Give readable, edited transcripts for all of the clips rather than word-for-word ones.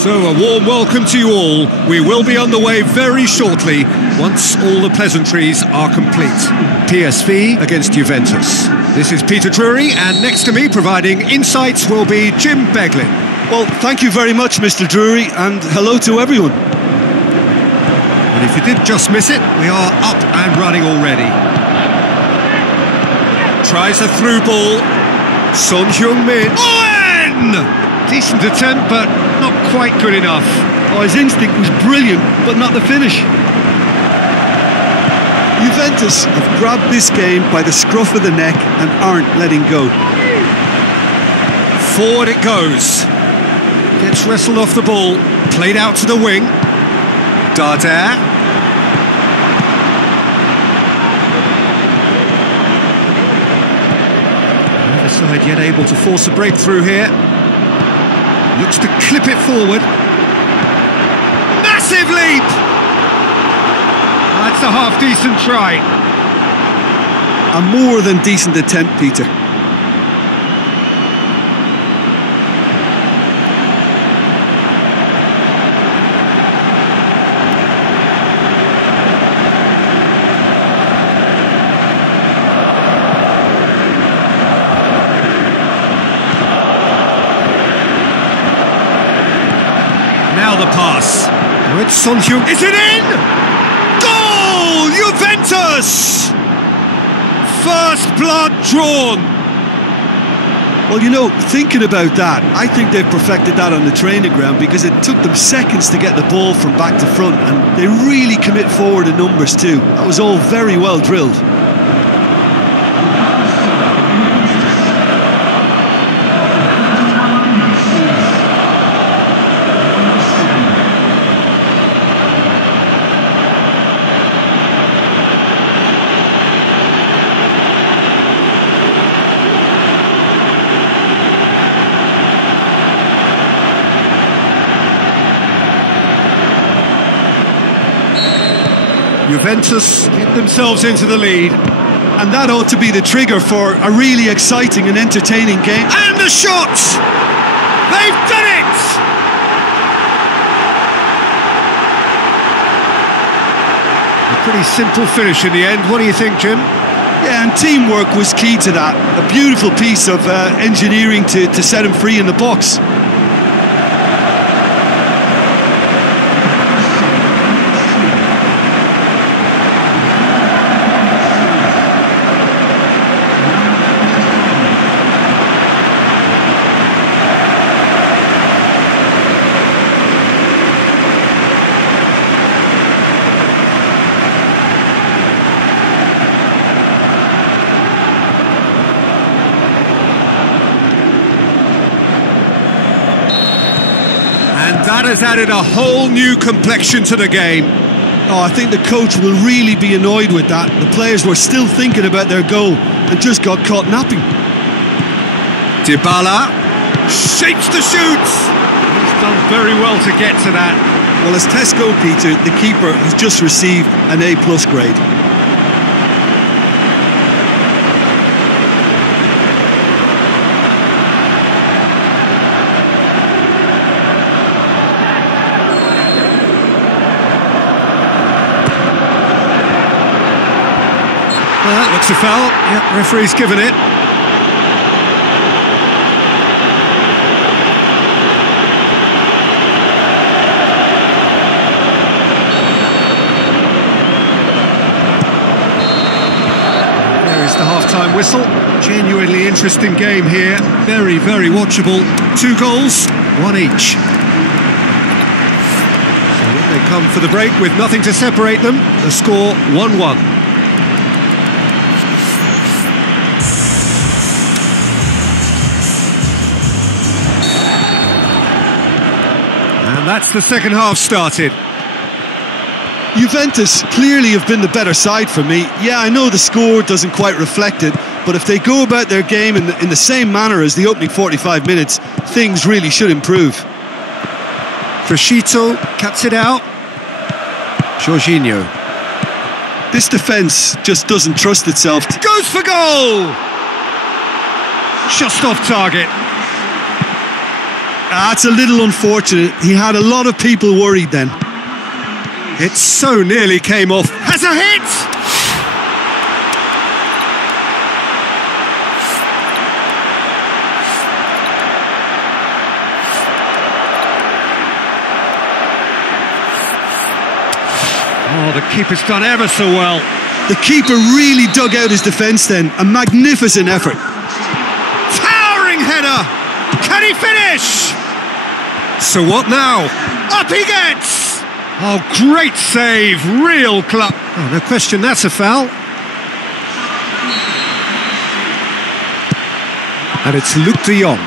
So a warm welcome to you all. We will be on the way very shortly once all the pleasantries are complete. PSV against Juventus. This is Peter Drury, and next to me providing insights will be Jim Beglin. Well, thank you very much, Mr. Drury, and hello to everyone. And if you did just miss it, we are up and running already. Tries a through ball. Son Heung-min. Owen! Decent attempt, but not quite good enough. Oh, his instinct was brilliant, but not the finish. Juventus have grabbed this game by the scruff of the neck and aren't letting go. Forward it goes. Gets wrestled off the ball. Played out to the wing. Dardare. Neither side yet able to force a breakthrough here. Looks to clip it forward. Massive leap! That's a half-decent try. A more than decent attempt, Peter. Now the pass. With Son Heung. Is it in? Goal! Juventus! First blood drawn. Well, you know, thinking about that, I think they've perfected that on the training ground because it took them seconds to get the ball from back to front, and they really commit forward in numbers too. That was all very well drilled. Juventus get themselves into the lead. And that ought to be the trigger for a really exciting and entertaining game. And the shot! They've done it! A pretty simple finish in the end. What do you think, Jim? Yeah, and teamwork was key to that. A beautiful piece of engineering to set him free in the box. And that has added a whole new complexion to the game. Oh, I think the coach will really be annoyed with that. The players were still thinking about their goal and just got caught napping. Dybala shapes the shoot. He's done very well to get to that. Well, as tests go, Peter, the keeper has just received an A+ grade. Well, that looks a foul. Yep, referee's given it. There is the half-time whistle. Genuinely interesting game here. Very, very watchable. 2 goals, 1 each. So when they come for the break with nothing to separate them, the score 1-1. And that's the second half started. Juventus clearly have been the better side for me. Yeah, I know the score doesn't quite reflect it, but if they go about their game in the same manner as the opening 45 minutes, things really should improve. Crescito cuts it out. Jorginho. This defence just doesn't trust itself. Goes for goal! Just off target. That's a little unfortunate. He had a lot of people worried then. It so nearly came off. Has a hit! Oh, the keeper's done ever so well. The keeper really dug out his defence then. A magnificent effort. Towering header! Can he finish? So what now? Up he gets! Oh, great save, real club. Oh, no question, that's a foul. And it's Luke de Jong.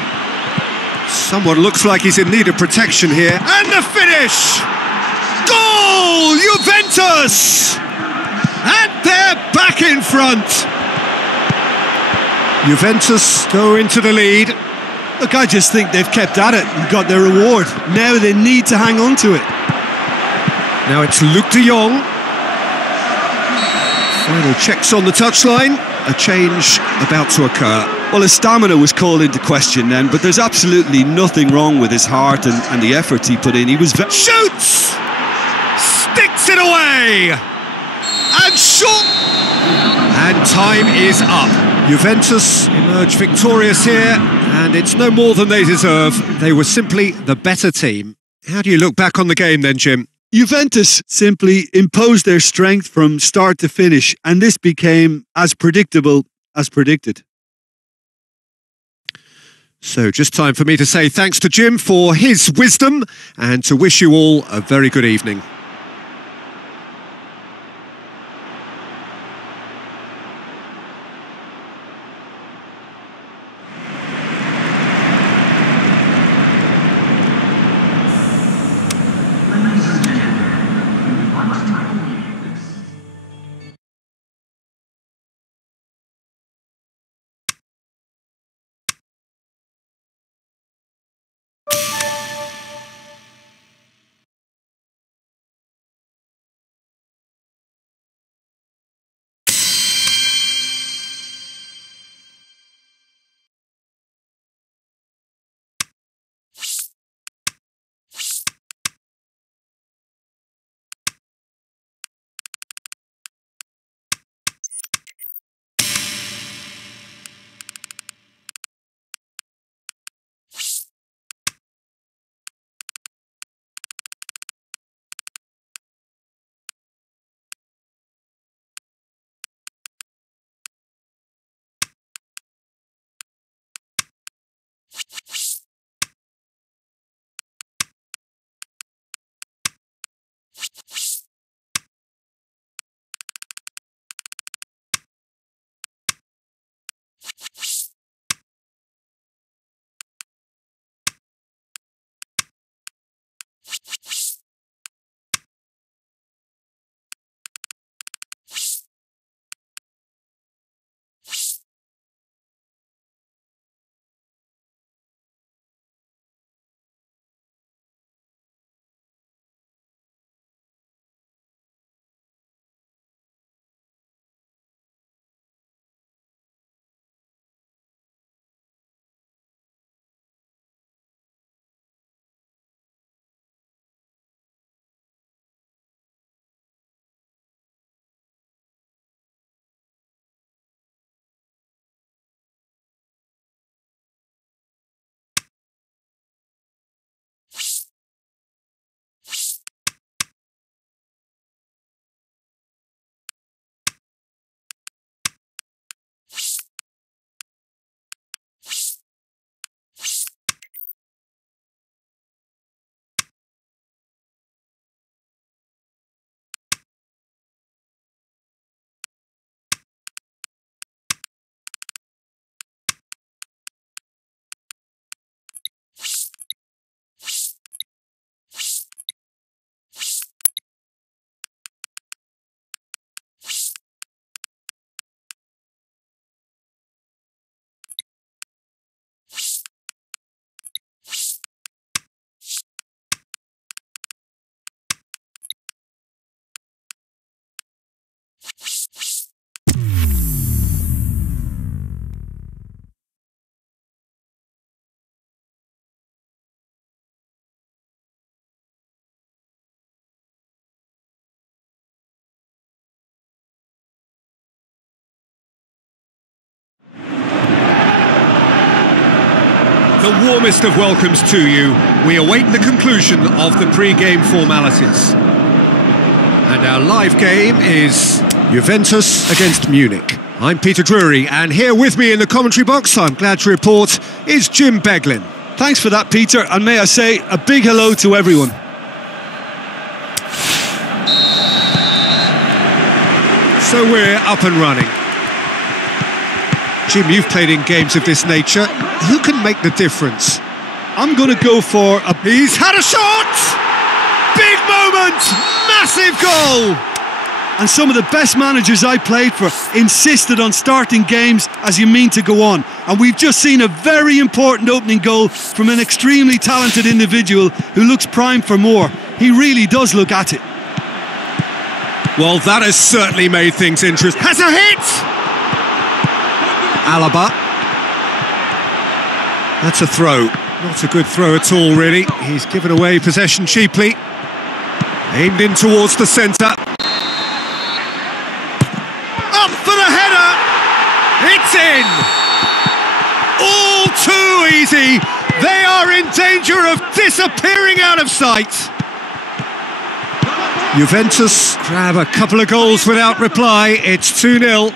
Someone looks like he's in need of protection here. And the finish! Goal! Juventus! And they're back in front. Juventus go into the lead. Look, I just think they've kept at it and got their reward. Now they need to hang on to it. Now it's Luke de Jong. Final checks on the touchline. A change about to occur. Well, his stamina was called into question then, but there's absolutely nothing wrong with his heart and the efforts he put in. He was shoots! Sticks it away! And shot! And time is up. Juventus emerge victorious here, and it's no more than they deserve. They were simply the better team. How do you look back on the game then, Jim? Juventus simply imposed their strength from start to finish, and this became as predictable as predicted. So just time for me to say thanks to Jim for his wisdom and to wish you all a very good evening. The warmest of welcomes to you. We await the conclusion of the pre-game formalities. And our live game is Juventus against Munich. I'm Peter Drury, and here with me in the commentary box, I'm glad to report, is Jim Beglin. Thanks for that, Peter, and may I say a big hello to everyone. So we're up and running. Jim, you've played in games of this nature. Who can make the difference? I'm going to go for a... He's had a shot! Big moment! Massive goal! And some of the best managers I played for insisted on starting games as you mean to go on. And we've just seen a very important opening goal from an extremely talented individual who looks primed for more. He really does look at it. Well, that has certainly made things interesting. Has a hit! Alaba. That's a throw. Not a good throw at all, really. He's given away possession cheaply. Aimed in towards the centre. Up for the header! It's in! All too easy! They are in danger of disappearing out of sight! Juventus grab a couple of goals without reply. It's 2-0.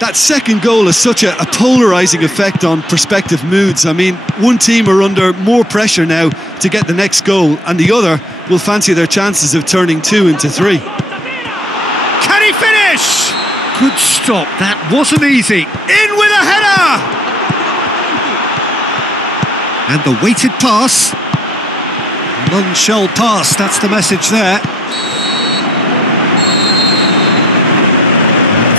That second goal has such a polarising effect on prospective moods. I mean, one team are under more pressure now to get the next goal, and the other will fancy their chances of turning 2 into 3. Can he finish? Good stop. That wasn't easy. In with a header! And the weighted pass. None shall pass. That's the message there.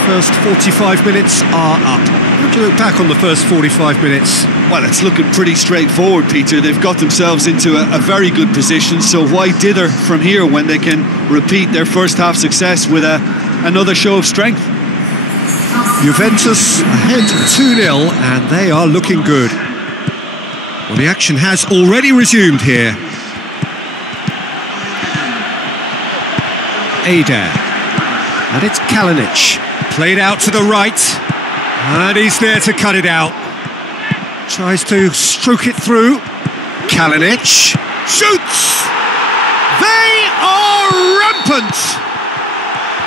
First 45 minutes are up. How do you look back on the first 45 minutes? Well, it's looking pretty straightforward, Peter. They've got themselves into a very good position, so why dither from here when they can repeat their first half success with another show of strength? Juventus ahead 2-0, and they are looking good. Well, the action has already resumed here. Eder. And it's Kalinic. Played out to the right, and he's there to cut it out. Tries to stroke it through. Kalinic shoots! They are rampant!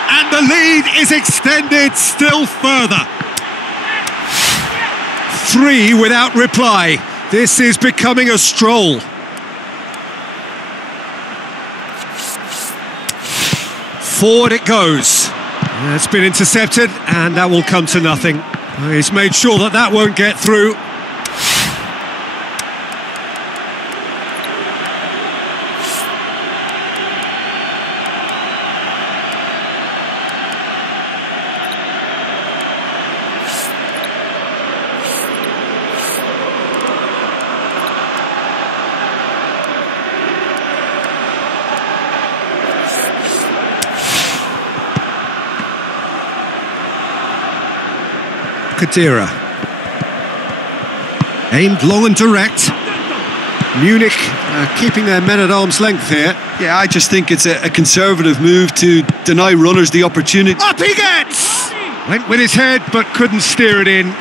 And the lead is extended still further. 3 without reply. This is becoming a stroll. Forward it goes. It's been intercepted, and that will come to nothing. He's made sure that that won't get through. Kadira. Aimed long and direct. Munich keeping their men at arm's length here. Yeah, I just think it's a conservative move to deny runners the opportunity. Up he gets! Went with his head but couldn't steer it in.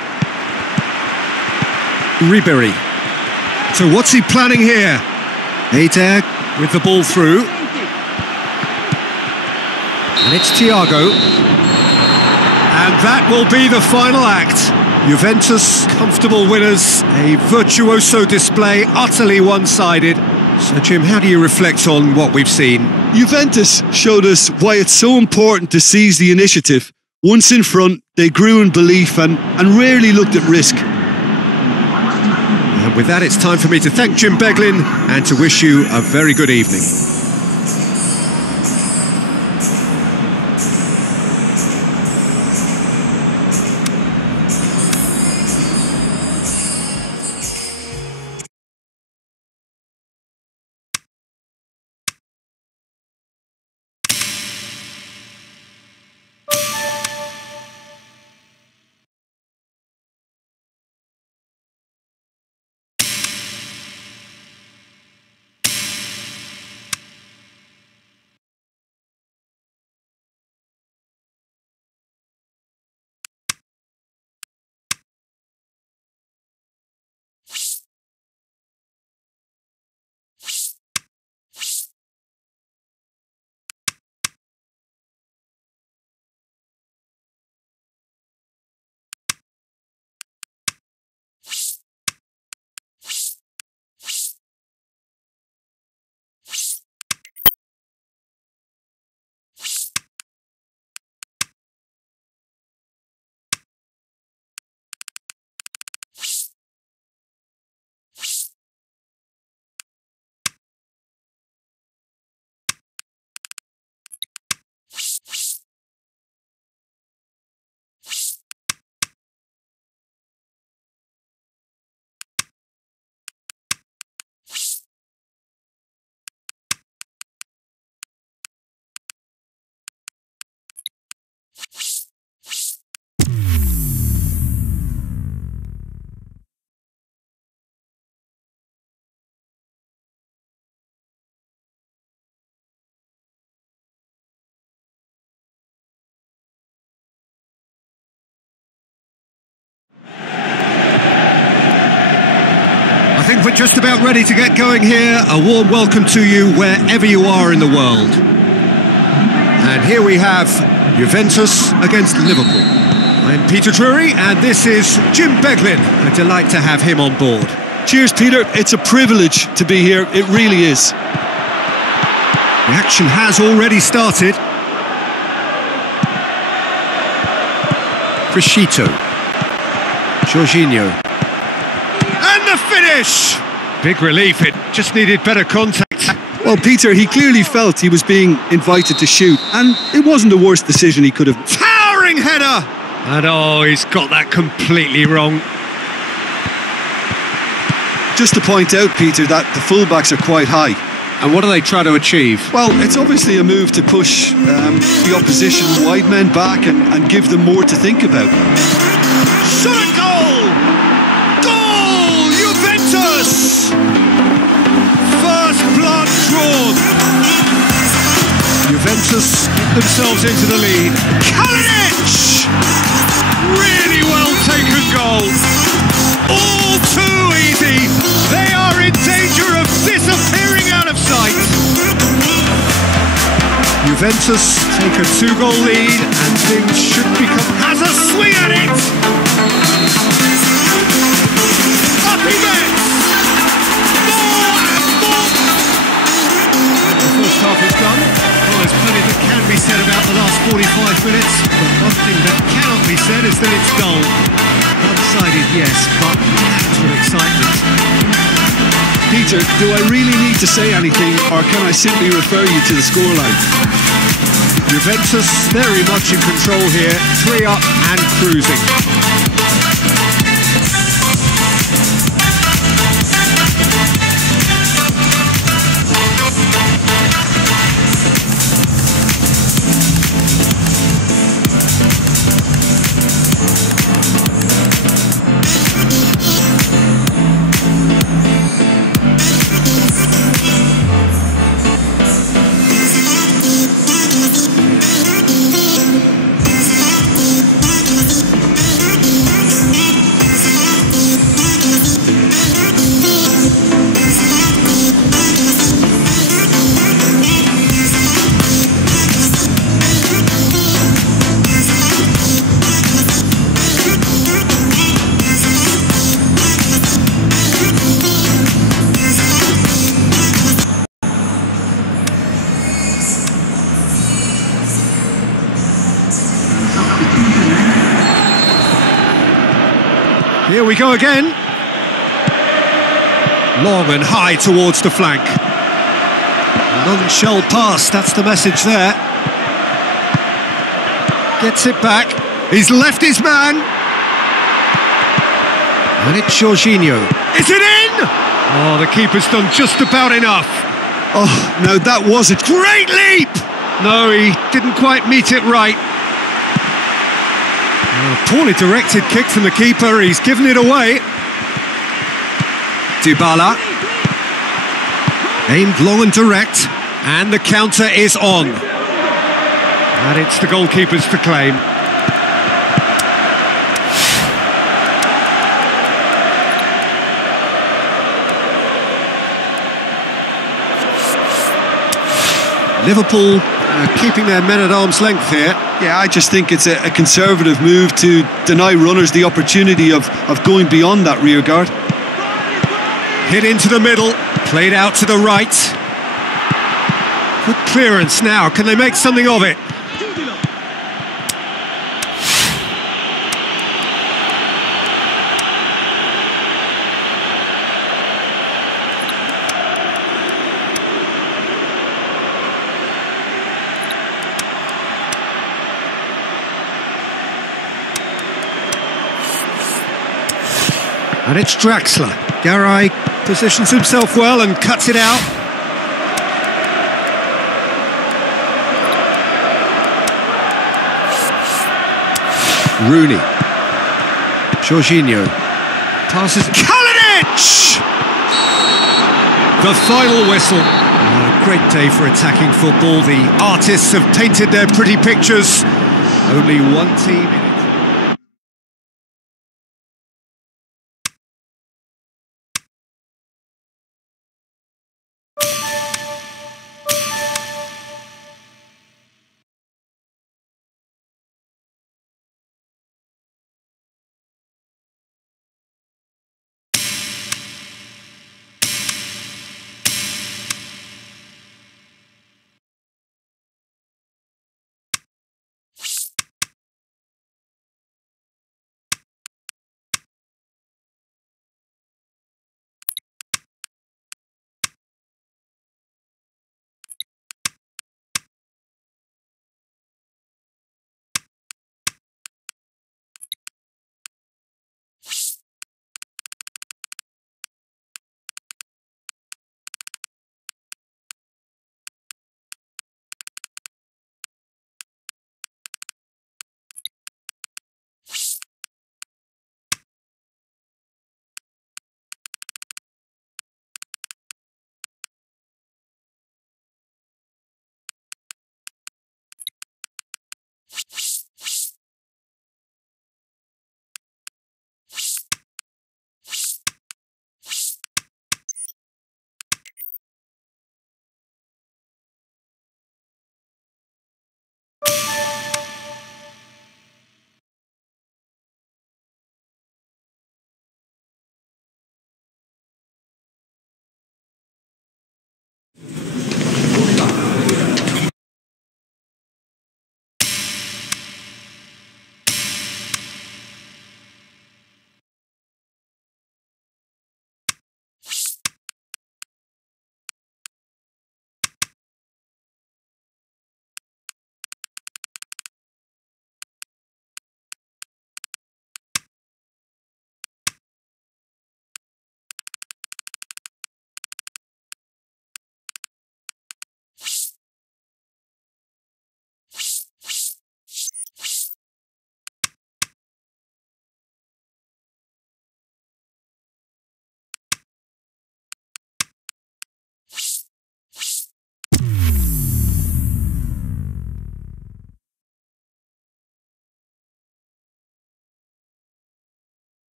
Ribery. So what's he planning here? Eder with the ball through. And it's Thiago. And that will be the final act. Juventus, comfortable winners, a virtuoso display, utterly one-sided. So, Jim, how do you reflect on what we've seen? Juventus showed us why it's so important to seize the initiative. Once in front, they grew in belief and rarely looked at risk. And with that, it's time for me to thank Jim Beglin and to wish you a very good evening. think we're just about ready to get going here. A warm welcome to you wherever you are in the world. And here we have Juventus against Liverpool. I'm Peter Drury, and this is Jim Beglin. A delight to have him on board. Cheers, Peter. It's a privilege to be here. It really is. The action has already started. Crescito. Jorginho. And the finish! Big relief, it just needed better contact. Well, Peter, he clearly felt he was being invited to shoot, and it wasn't the worst decision he could have. Towering header! And oh, he's got that completely wrong. Just to point out, Peter, that the fullbacks are quite high. And what do they try to achieve? Well, it's obviously a move to push the opposition wide men back and give them more to think about. Shot a goal! Goal! Juventus! First blood drawn. Juventus get themselves into the lead. Kalinic! Really well taken goal. All too easy. They are in danger of disappearing out of sight. Juventus take a 2-goal lead and things should become... Has a swing at it! Up he gets! More and more! The first half is gone. Well, there's plenty that can be said about the last 45 minutes, but one thing that cannot be said is that it's dull. One-sided, yes, but actual excitement. Peter, do I really need to say anything, or can I simply refer you to the scoreline? Juventus very much in control here, 3 up and cruising. Here we go again. Long and high towards the flank. None-shell pass, that's the message there. Gets it back. He's left his man. And it's Jorginho. Is it in? Oh, the keeper's done just about enough. Oh, no, that was a Great leap! No, he didn't quite meet it right. Poorly directed kick from the keeper, he's given it away. Dybala. Aimed long and direct, and the counter is on. And it's the goalkeeper's to claim. Liverpool keeping their men at arm's length here. Yeah, I just think it's a conservative move to deny runners the opportunity of going beyond that rear guard. Hit into the middle, played out to the right. Good clearance now, can they make something of it? And it's Draxler. Garay positions himself well and cuts it out. Rooney. Jorginho. Passes. Kalinic! The final whistle. A great day for attacking football. The artists have painted their pretty pictures. Only one team in it.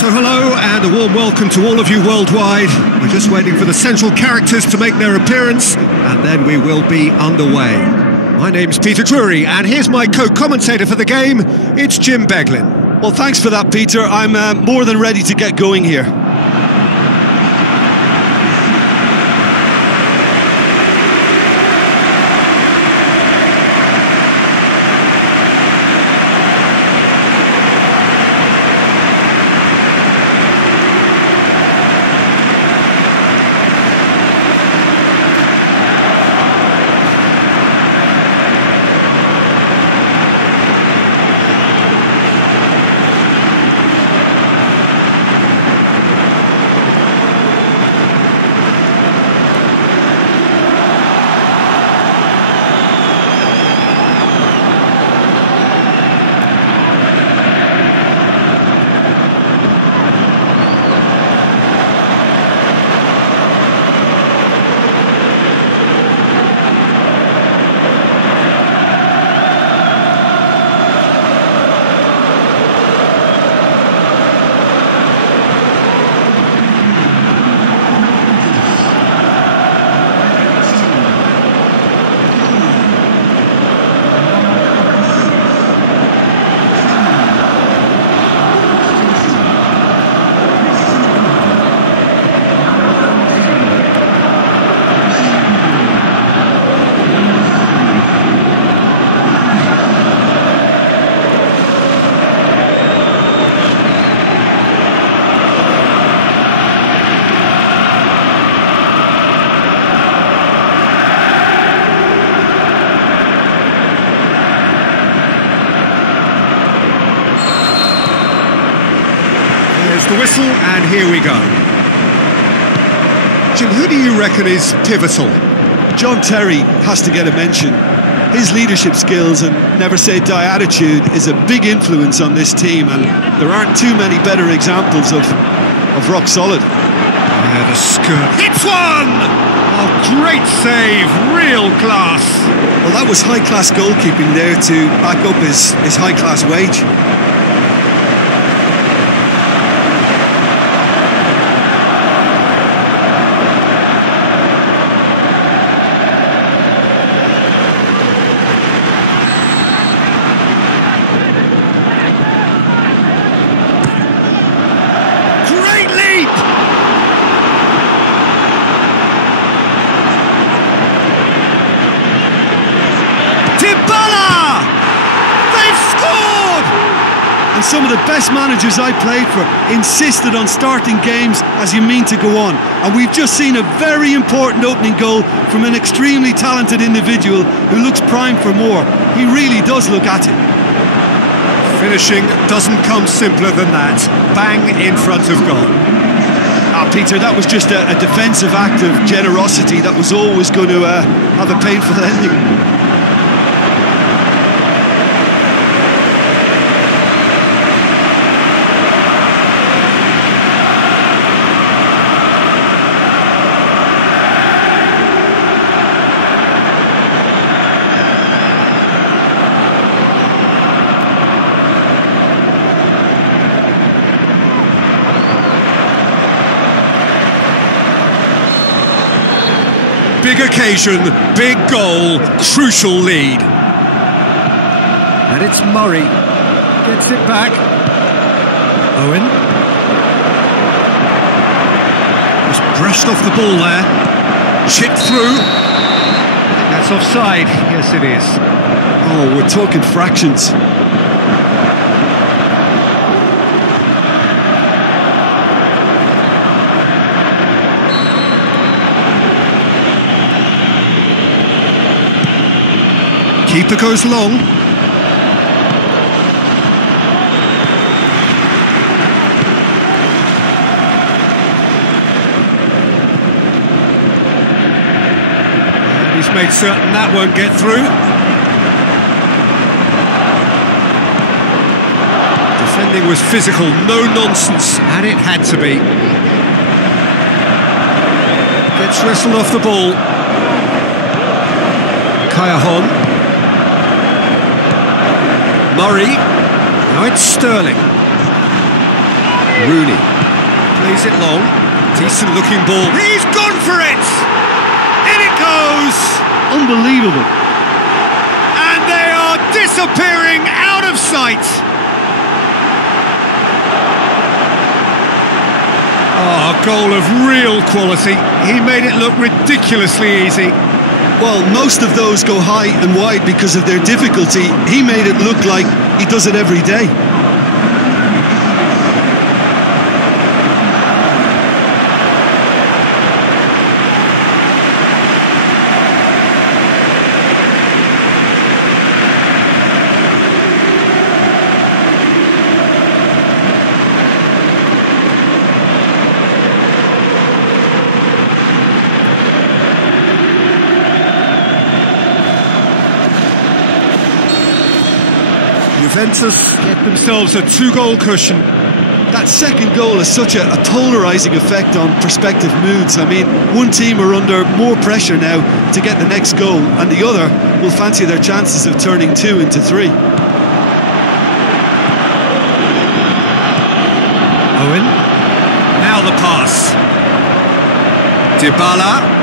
So hello and a warm welcome to all of you worldwide. We're just waiting for the central characters to make their appearance and then we will be underway. My name's Peter Drury and here's my co-commentator for the game, it's Jim Beglin. Well, thanks for that, Peter. I'm more than ready to get going here. The whistle, and here we go. Jim, who do you reckon is pivotal? John Terry has to get a mention. His leadership skills and never-say-die attitude is a big influence on this team, and there aren't too many better examples of rock solid. Yeah, the skirt. Hits one! Oh, great save, real class. Well, that was high-class goalkeeping there to back up his high-class wage. And some of the best managers I played for insisted on starting games as you mean to go on. And we've just seen a very important opening goal from an extremely talented individual who looks primed for more. He really does look at it. Finishing doesn't come simpler than that. Bang in front of goal. Peter, that was just a defensive act of generosity that was always going to have a painful ending. Big occasion, big goal, crucial lead. And it's Murray. Gets it back. Owen. Just brushed off the ball there. Chipped through. That's offside. Yes, it is. Oh, we're talking fractions. Keeper goes long. And he's made certain that won't get through. Defending was physical, no nonsense, and it had to be. Gets wrestled off the ball. Kayahon. Murray, now it's Sterling. Rooney plays it long. Decent looking ball. He's gone for it! In it goes! Unbelievable. And they are disappearing out of sight. Oh, a goal of real quality. He made it look ridiculously easy. Well, most of those go high and wide because of their difficulty. He made it look like he does it every day. Juventus get themselves a 2-goal cushion. That second goal has such a polarising effect on prospective moods. I mean, one team are under more pressure now to get the next goal, and the other will fancy their chances of turning 2 into 3. Owen. Now the pass. Dybala.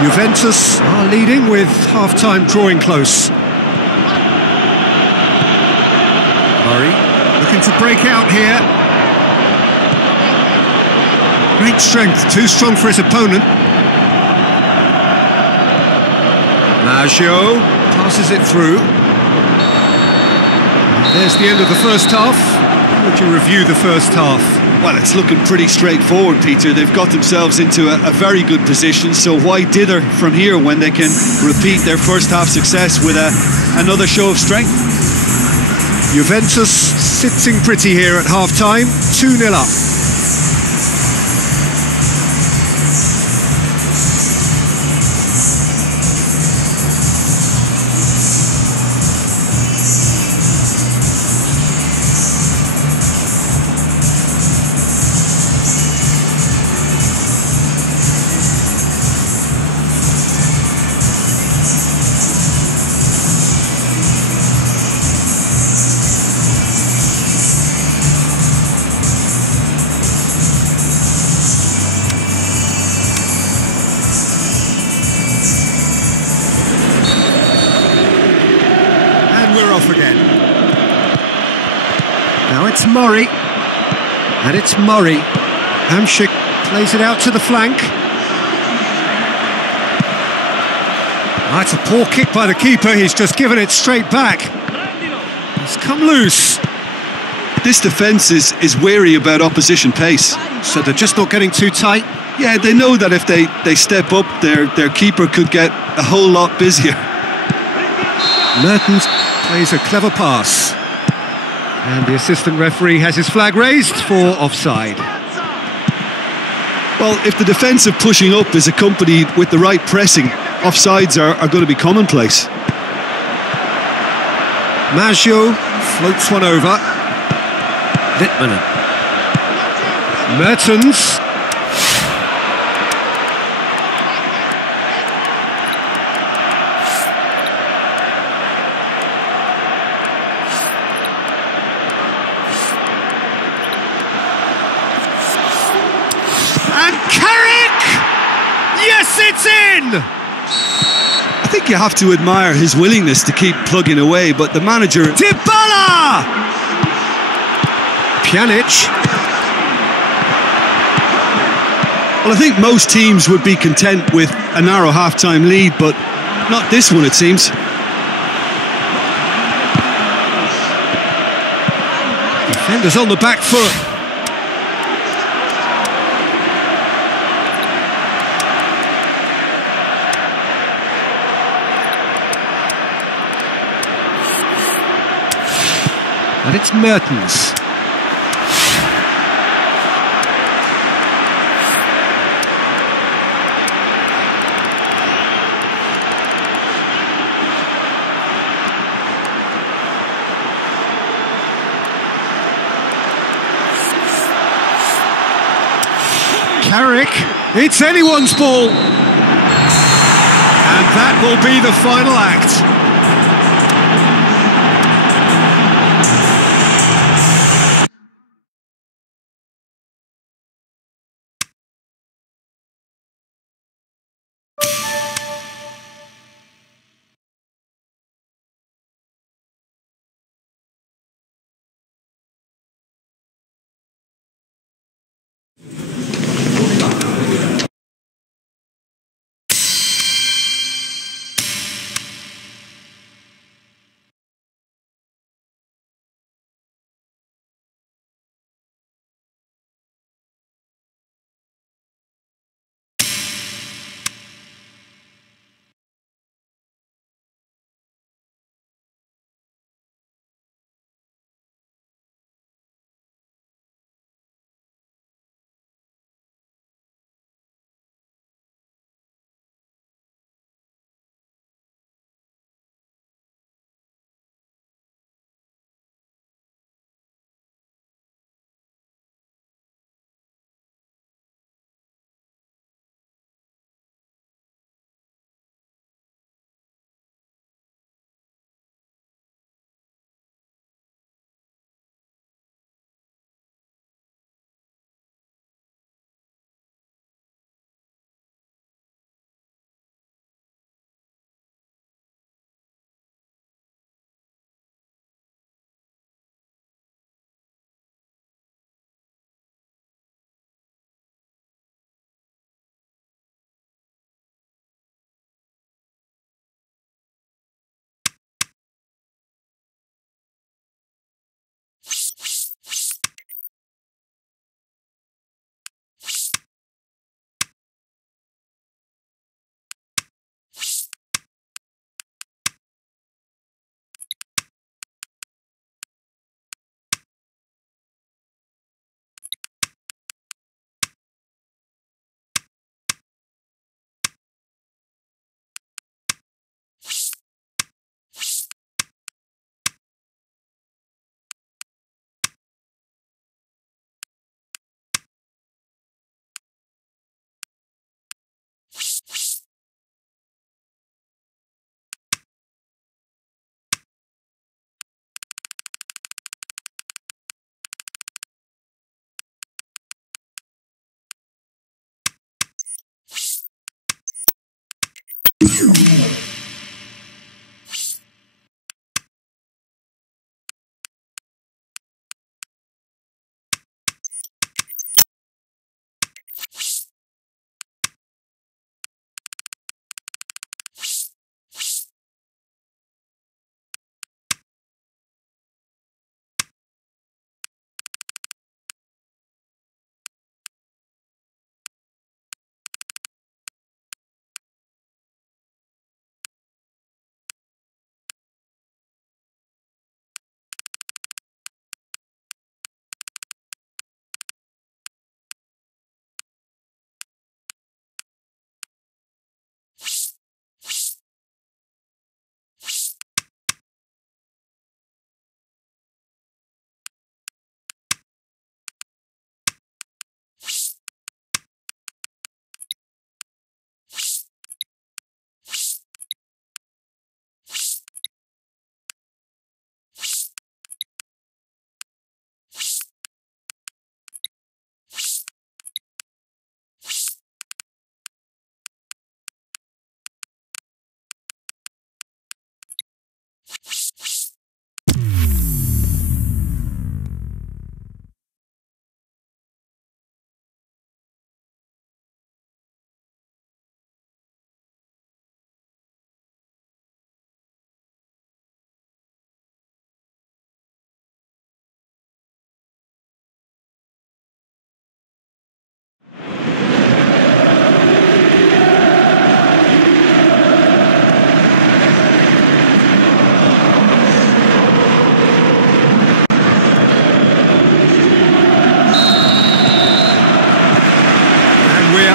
Juventus are leading with half-time drawing close. Murray looking to break out here. Great strength, too strong for his opponent. Maggio passes it through. And there's the end of the first half. How would you review the first half? Well, it's looking pretty straightforward, Peter. They've got themselves into a very good position, so why dither from here when they can repeat their first half success with another show of strength? Juventus sitting pretty here at half-time, 2-0 up. We're off again. Now it's Murray. And it's Murray. Hamsik plays it out to the flank. That's a poor kick by the keeper. He's just given it straight back. He's come loose. This defence is wary about opposition pace. So they're just not getting too tight? Yeah, they know that if they step up, their keeper could get a whole lot busier. Mertens plays a clever pass. And the assistant referee has his flag raised for offside. Well, if the defensive pushing up is accompanied with the right pressing, offsides are going to be commonplace. Maggio floats one over. Littmanen. Mertens. And Carrick! Yes, it's in! I think you have to admire his willingness to keep plugging away, but the manager... Dybala! Pjanic. Well, I think most teams would be content with a narrow half-time lead, but not this one, it seems. Defenders on the back foot. And it's Mertens. Carrick, it's anyone's ball. And that will be the final act.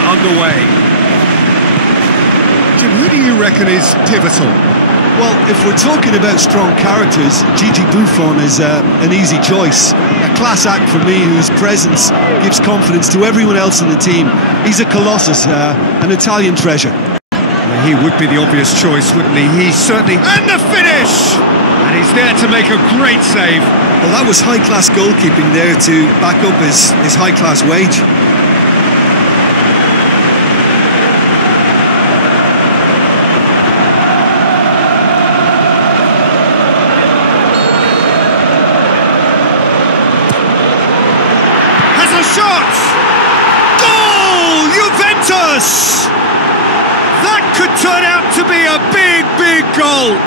Underway. Jim, who do you reckon is pivotal? Well, if we're talking about strong characters, Gigi Buffon is an easy choice. A class act for me, whose presence gives confidence to everyone else in the team. He's a colossus, an Italian treasure. Well, he would be the obvious choice, wouldn't he? He's certainly... And the finish! And he's there to make a great save. Well, that was high-class goalkeeping there to back up his high-class wage. Shot! Goal! Juventus! That could turn out to be a big, big goal.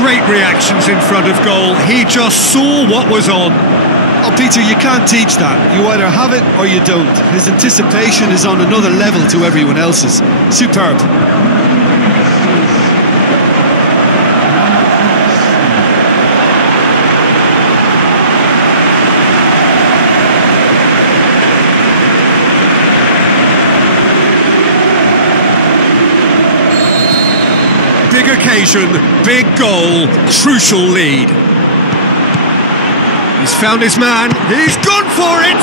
Great reactions in front of goal. He just saw what was on. Oh, Peter, you can't teach that. You either have it or you don't. His anticipation is on another level to everyone else's. Superb. Big occasion, big goal, crucial lead. He's found his man, he's gone for it!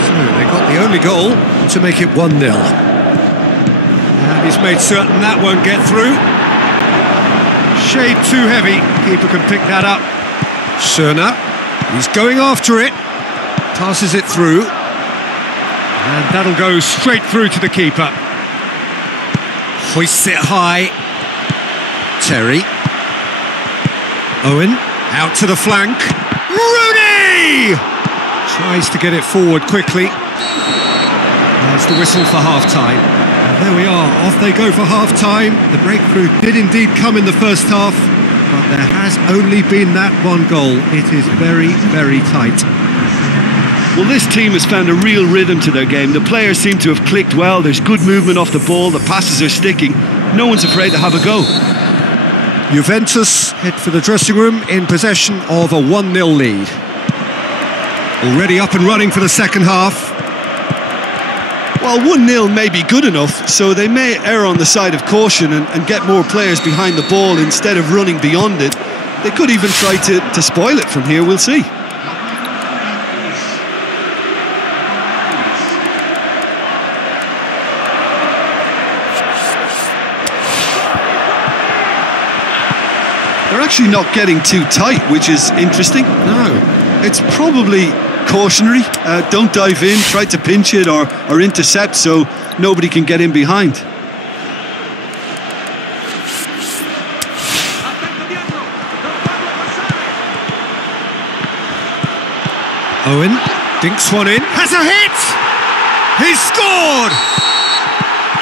So they got the only goal to make it 1-0. And he's made certain that won't get through. Shade too heavy, keeper can pick that up. Cerna, he's going after it. Passes it through, and that'll go straight through to the keeper. Hoists it high. Terry. Owen, out to the flank. Rooney! Tries to get it forward quickly. There's the whistle for half-time. And there we are, off they go for half-time. The breakthrough did indeed come in the first half, but there has only been that one goal. It is very, very tight. Well, this team has found a real rhythm to their game. The players seem to have clicked well. There's good movement off the ball. The passes are sticking. No one's afraid to have a go. Juventus head for the dressing room in possession of a 1-0 lead. Already up and running for the second half. Well, 1-0 may be good enough, so they may err on the side of caution and get more players behind the ball instead of running beyond it. They could even try to spoil it from here, we'll see. They're actually not getting too tight, which is interesting. No. It's probably cautionary. Don't dive in, try to pinch it or intercept so nobody can get in behind. Owen dinks one in, has a hit! He's scored!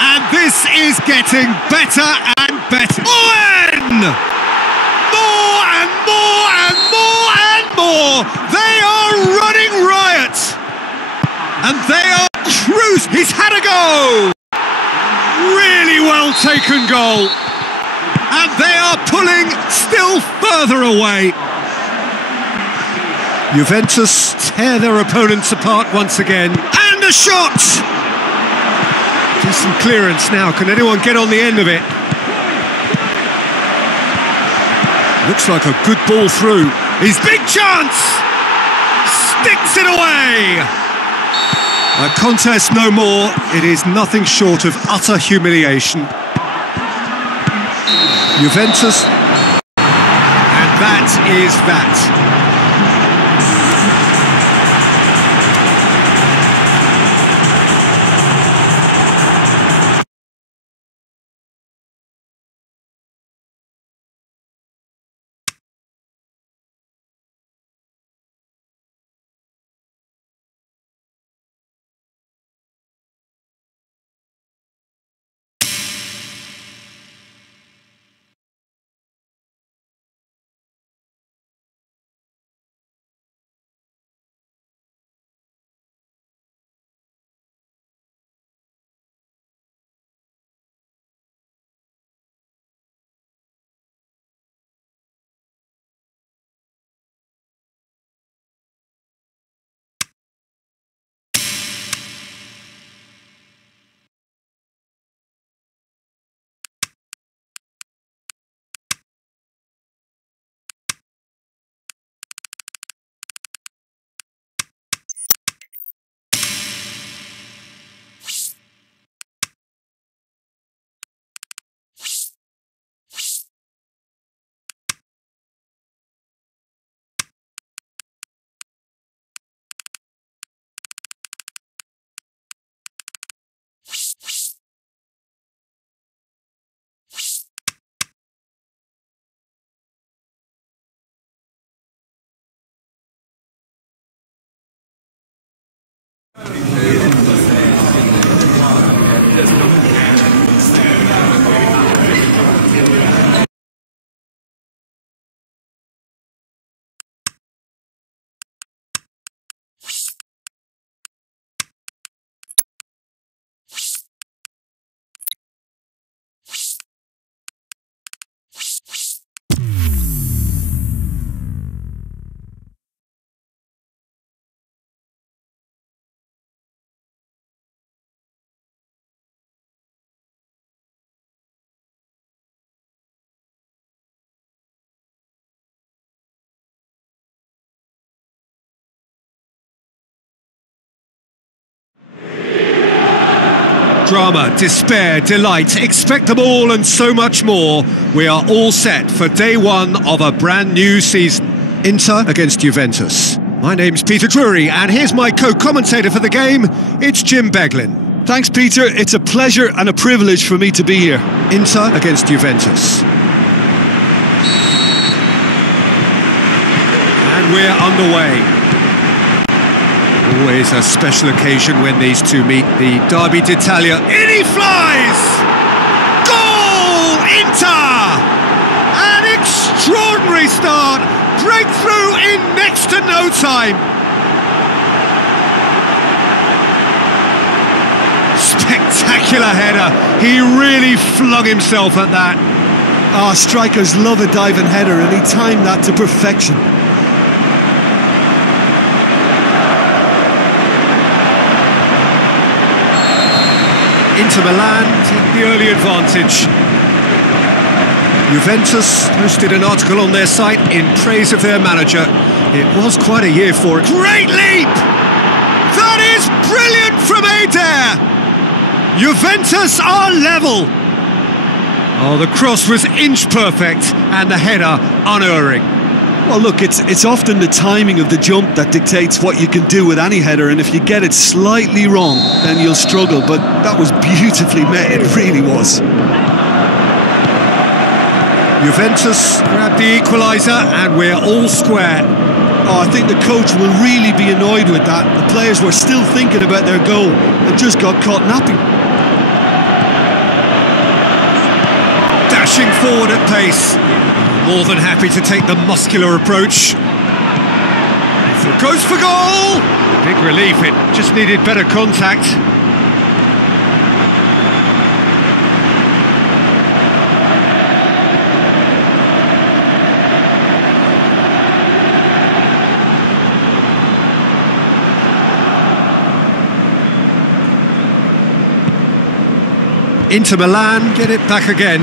And this is getting better and better. Owen! More and more and more and more! They are running riot! And they are cruising! He's had a go! Really well taken goal! And they are pulling still further away. Juventus tear their opponents apart once again. And a shot! Decent clearance now. Can anyone get on the end of it? Looks like a good ball through. His big chance! Sticks it away! A contest no more. It is nothing short of utter humiliation. Juventus. And that is that. Drama, despair, delight, expect them all and so much more. We are all set for day one of a brand new season. Inter against Juventus. My name's Peter Drury and here's my co-commentator for the game. It's Jim Beglin. Thanks, Peter. It's a pleasure and a privilege for me to be here. Inter against Juventus. And we're underway. Always a special occasion when these two meet, the Derby d'Italia. In he flies! Goal! Inter! An extraordinary start! Breakthrough in next to no time! Spectacular header. He really flung himself at that. Strikers love a diving header and he timed that to perfection. Inter Milan take the early advantage. Juventus posted an article on their site in praise of their manager. It was quite a year for it. Great leap! That is brilliant from Adair! Juventus are level! Oh, the cross was inch perfect and the header unerring. Well, look, it's often the timing of the jump that dictates what you can do with any header, and if you get it slightly wrong, then you'll struggle, but that was beautifully met, it really was. Juventus grabbed the equaliser and we're all square. Oh, I think the coach will really be annoyed with that. The players were still thinking about their goal and just got caught napping. Dashing forward at pace. More than happy to take the muscular approach. Goes for goal! Big relief, it just needed better contact. Inter Milan get it back again.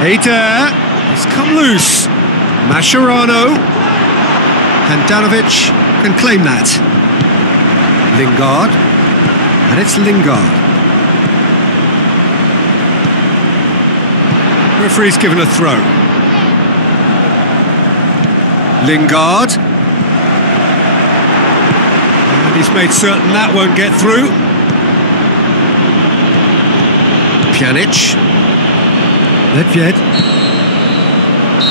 Hader has come loose. Mascherano. Handanovic can claim that. Lingard. And it's Lingard. Referee's given a throw. Lingard. And he's made certain that won't get through. Pjanic, Nedved,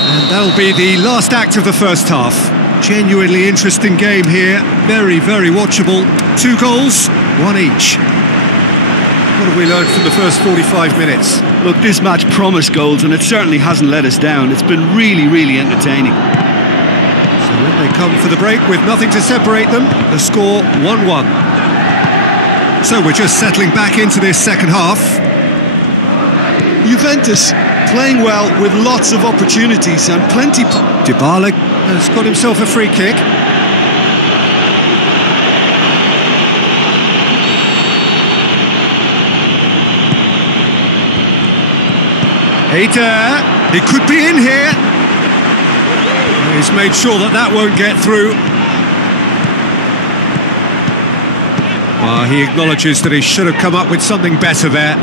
and that'll be the last act of the first half. Genuinely interesting game here, very, very watchable. 2 goals, 1 each. What have we learned from the first 45 minutes? Look, this match promised goals, and it certainly hasn't let us down. It's been really, really entertaining. So when they come for the break with nothing to separate them, the score 1-1. So we're just settling back into this second half. Juventus playing well with lots of opportunities and plenty. Dybala has got himself a free kick. Hader, he could be in here. He's made sure that that won't get through. He acknowledges that he should have come up with something better there.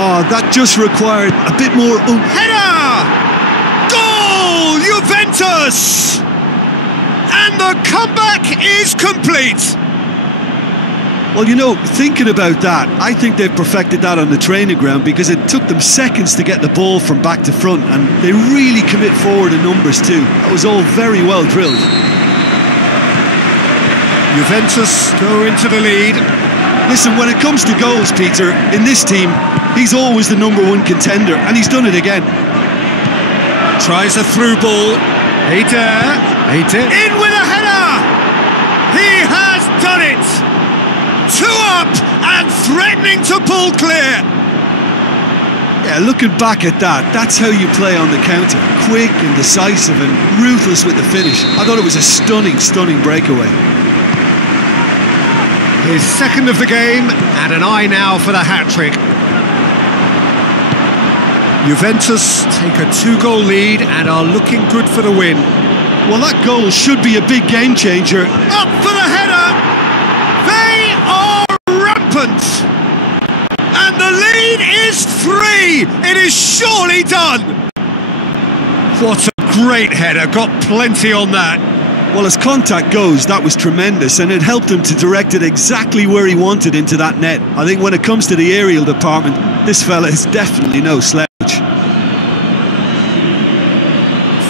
Oh, that just required a bit more. Header! Goal! Juventus! And the comeback is complete. Well, you know, thinking about that, I think they've perfected that on the training ground because it took them seconds to get the ball from back to front, and they really commit forward in numbers too. That was all very well drilled. Juventus go into the lead. Listen, when it comes to goals, Peter, in this team, he's always the #1 contender, and he's done it again. Tries a through ball. Hader. In with a header! He has done it! 2 up and threatening to pull clear. Yeah, looking back at that, that's how you play on the counter. Quick and decisive and ruthless with the finish. I thought it was a stunning, stunning breakaway. His second of the game, and an eye now for the hat-trick. Juventus take a 2-goal lead and are looking good for the win. Well, that goal should be a big game changer. Up for the header! They are rampant! And the lead is 3! It is surely done! What a great header, got plenty on that. Well, as contact goes, that was tremendous, and it helped him to direct it exactly where he wanted into that net. I think when it comes to the aerial department, this fella is definitely no slouch.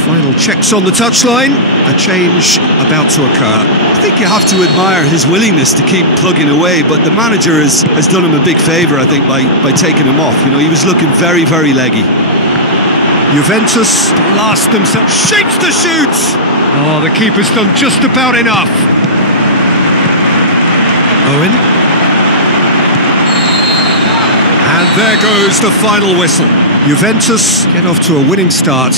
Final checks on the touchline, a change about to occur. I think you have to admire his willingness to keep plugging away, but the manager has done him a big favour, I think, by taking him off. You know, he was looking very, very leggy. Juventus last themselves, shapes to shoot! Oh, the keeper's done just about enough. Owen. And there goes the final whistle. Juventus get off to a winning start.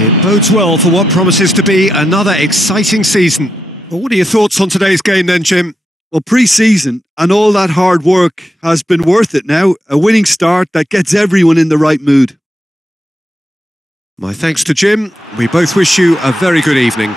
It bodes well for what promises to be another exciting season. Well, what are your thoughts on today's game then, Jim? Well, pre-season and all that hard work has been worth it now. A winning start that gets everyone in the right mood. My thanks to Jim. We both wish you a very good evening.